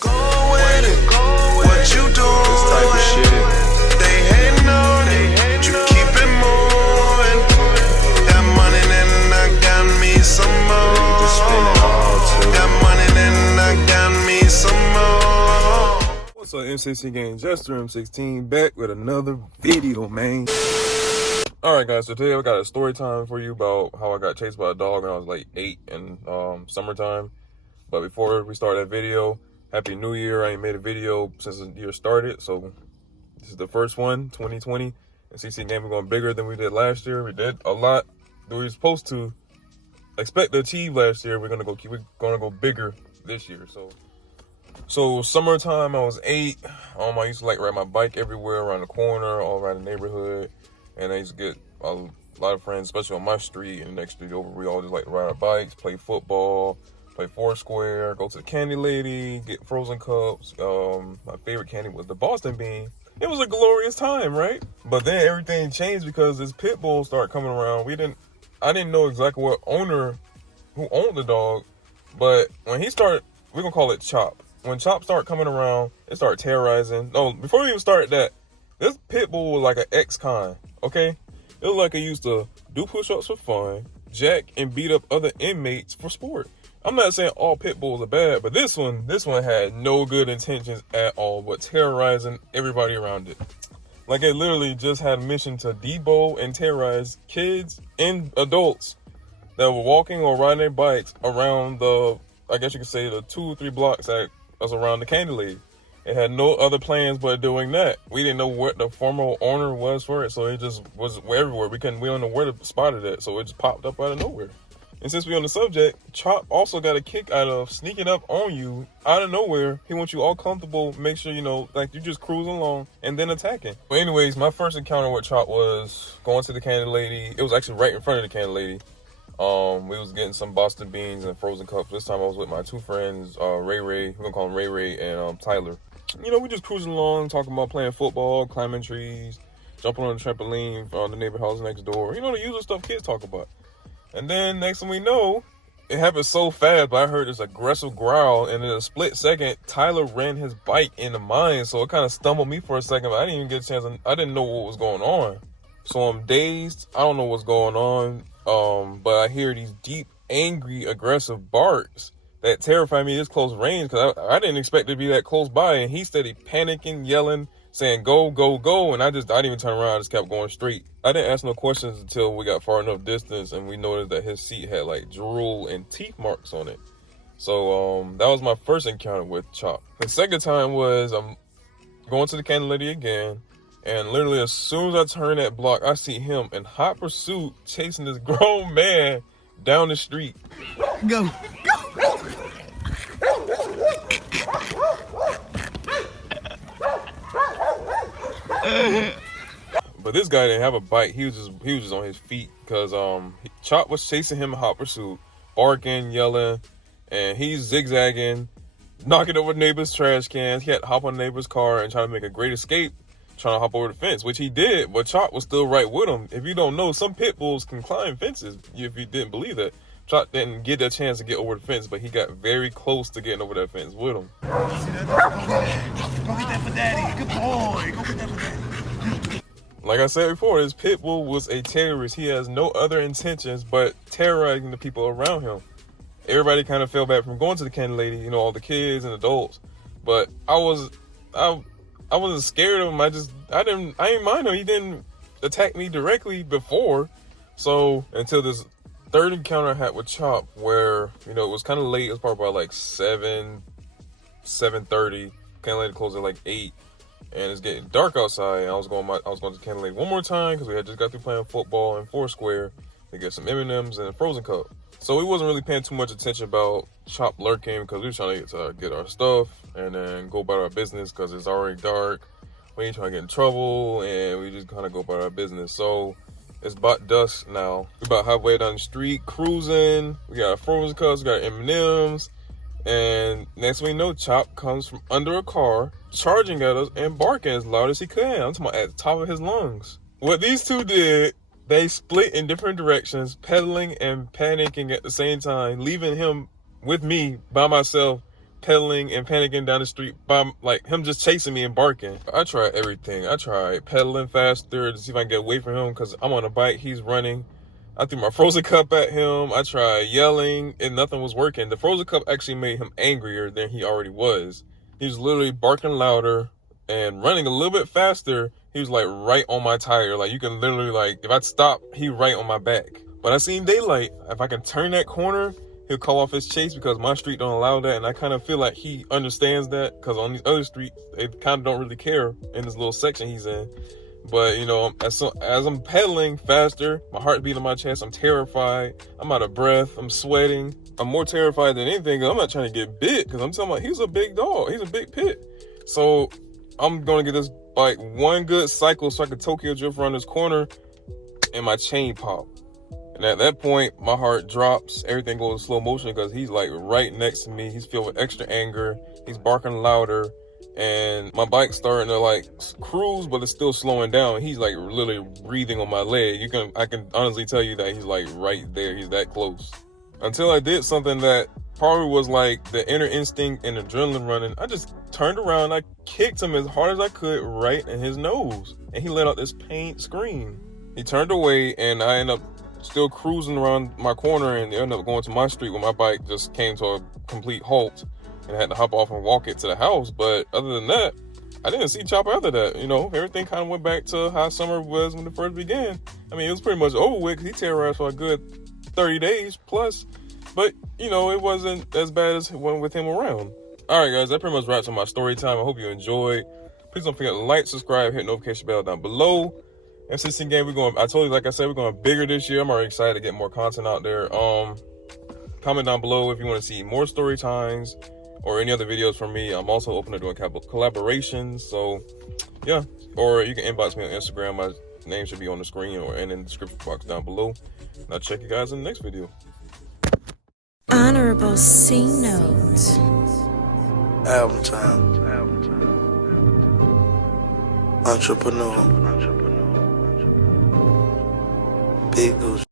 Go with it. What you do? This type of shit. They hating on it. You keep it moving. Got money, then I got me some more. You just spend it all too. Got money, then I got me some more. What's up, MCC Gang Jester M16 back with another video, man. Alright guys, so today I got a story time for you about how I got chased by a dog when I was like 8 in summertime. But before we start that video, Happy New Year. I ain't made a video since the year started, so this is the first one, 2020. And CC Gang, we're going bigger than we did last year. We did a lot that we were supposed to expect to achieve last year. We're gonna go bigger this year. So summertime, I was 8. I used to like ride my bike everywhere around the corner, all around the neighborhood. And I used to get a lot of friends, especially on my street and the next street over. We all just like to ride our bikes, play football, play Foursquare, go to the candy lady, get frozen cups. My favorite candy was the Boston bean. It was a glorious time, right? But then everything changed because this Pitbull started coming around. I didn't know exactly who owned the dog, but when he started, we're gonna call it Chop. When Chop started coming around, it started terrorizing. No, before we even started that, this Pitbull was like an ex-con, okay? It was like it used to do push-ups for fun, jack and beat up other inmates for sport. I'm not saying all pit bulls are bad, but this one had no good intentions at all, but terrorizing everybody around it. Like it literally just had a mission to debo and terrorize kids and adults that were walking or riding their bikes around I guess you could say the 2 or 3 blocks that was around the candy lady. It had no other plans but doing that. We didn't know what the formal owner was for it, so it just was everywhere. We don't know where to spot it at, so it just popped up out of nowhere. And since we're on the subject, Chop also got a kick out of sneaking up on you out of nowhere. He wants you all comfortable, make sure, like you're just cruising along and then attacking. But anyways, my first encounter with Chop was going to the candy lady. It was actually right in front of the candy lady. We was getting some Boston beans and frozen cups. This time I was with my 2 friends, Ray, we're gonna call him Ray and Tyler. We just cruising along, talking about playing football, climbing trees, jumping on the trampoline on the neighbor house next door. The usual stuff kids talk about. And then next thing we know, it happened so fast, but I heard this aggressive growl, and in a split second, Tyler ran his bike into mine, so it kind of stumbled me for a second, but I didn't even get a chance. I didn't know what was going on. So I'm dazed. I don't know what's going on, but I hear these deep, angry, aggressive barks that terrified me this close range, because I didn't expect it to be that close by, and he steady panicking, yelling, saying, go, go, go, and I didn't even turn around, I just kept going straight. I didn't ask no questions until we got far enough distance, and we noticed that his seat had like drool and teeth marks on it. So that was my first encounter with Chop. The second time was I'm going to the candy lady again, and literally as soon as I turn that block, I see him in hot pursuit chasing this grown man down the street. Go. But this guy didn't have a bike. He was just on his feet, because Chop was chasing him in hot pursuit, barking, yelling, and he's zigzagging, knocking over neighbors' trash cans. He had to hop on the neighbor's car and try to make a great escape, trying to hop over the fence, which he did, but Chop was still right with him. If you don't know, some pit bulls can climb fences. If you didn't believe that, Chop didn't get a chance to get over the fence, but he got very close to getting over that fence with him. Go get that for daddy. Good boy. Go get that for daddy. Like I said before, this pit bull was a terrorist. He has no other intentions but terrorizing the people around him. Everybody kind of fell back from going to the candy lady, all the kids and adults. But I wasn't scared of him. I didn't mind him. He didn't attack me directly before. So until this third encounter I had with Chop, where it was kind of late. It was probably about like 7:30. Candy lady closed at like 8. And it's getting dark outside, and I was going to the candy lady one more time, because we had just got through playing football in Foursquare to get some M&Ms and a frozen cup. So we wasn't really paying too much attention about Chop lurking, because we were trying to get our stuff and then go about our business, because it's already dark. We ain't trying to get in trouble, and we just kind of go about our business. So it's about dusk now. We're about halfway down the street, cruising. We got our frozen cups, we got M&Ms. And next thing we know, Chop comes from under a car, charging at us and barking as loud as he can. I'm talking about at the top of his lungs. What these two did, they split in different directions, pedaling and panicking at the same time, leaving him with me by myself pedaling and panicking down the street by like him just chasing me and barking. I tried everything. I tried pedaling faster to see if I can get away from him because I'm on a bike, he's running. I threw my frozen cup at him. I tried yelling and nothing was working. The frozen cup actually made him angrier than he already was. He was literally barking louder and running a little bit faster. He was like right on my tire. Like you can literally like, if I stop, he right on my back. But I seen daylight. If I can turn that corner, he'll call off his chase because my street don't allow that. And I kind of feel like he understands that because on these other streets, they kind of don't really care in this little section he's in. But, you know, as I'm pedaling faster, my heart's beating in my chest, I'm terrified. I'm out of breath. I'm sweating. I'm more terrified than anything because I'm not trying to get bit because I'm talking about he's a big dog. He's a big pit. So I'm going to get this bike one good cycle so I can Tokyo drift around this corner and my chain pop. And at that point, my heart drops. Everything goes in slow motion because he's like right next to me. He's filled with extra anger. He's barking louder. And my bike's starting to like cruise, but it's still slowing down. He's like literally breathing on my leg. I can honestly tell you that he's like right there. He's that close. Until I did something that probably was like the inner instinct and adrenaline running. I just turned around. I kicked him as hard as I could right in his nose. And he let out this pain scream. He turned away and I ended up still cruising around my corner and ended up going to my street where my bike just came to a complete halt and I had to hop off and walk it to the house. But other than that, I didn't see Chopper after that. You know, everything kind of went back to how summer was when it first began. I mean, it was pretty much over with because he terrorized for a good 30 days plus. But, you know, it wasn't as bad as it went with him around. All right, guys, that pretty much wraps up my story time. I hope you enjoyed. Please don't forget to like, subscribe, hit notification bell down below. F16 game, I told you, like I said, we're going bigger this year. I'm already excited to get more content out there. Comment down below if you want to see more story times or any other videos from me. I'm also open to doing collaborations. So, yeah. Or you can inbox me on Instagram. My name should be on the screen or in the description box down below. And I'll check you guys in the next video. Honorable C note. Album time. Entrepreneur. Big Goose.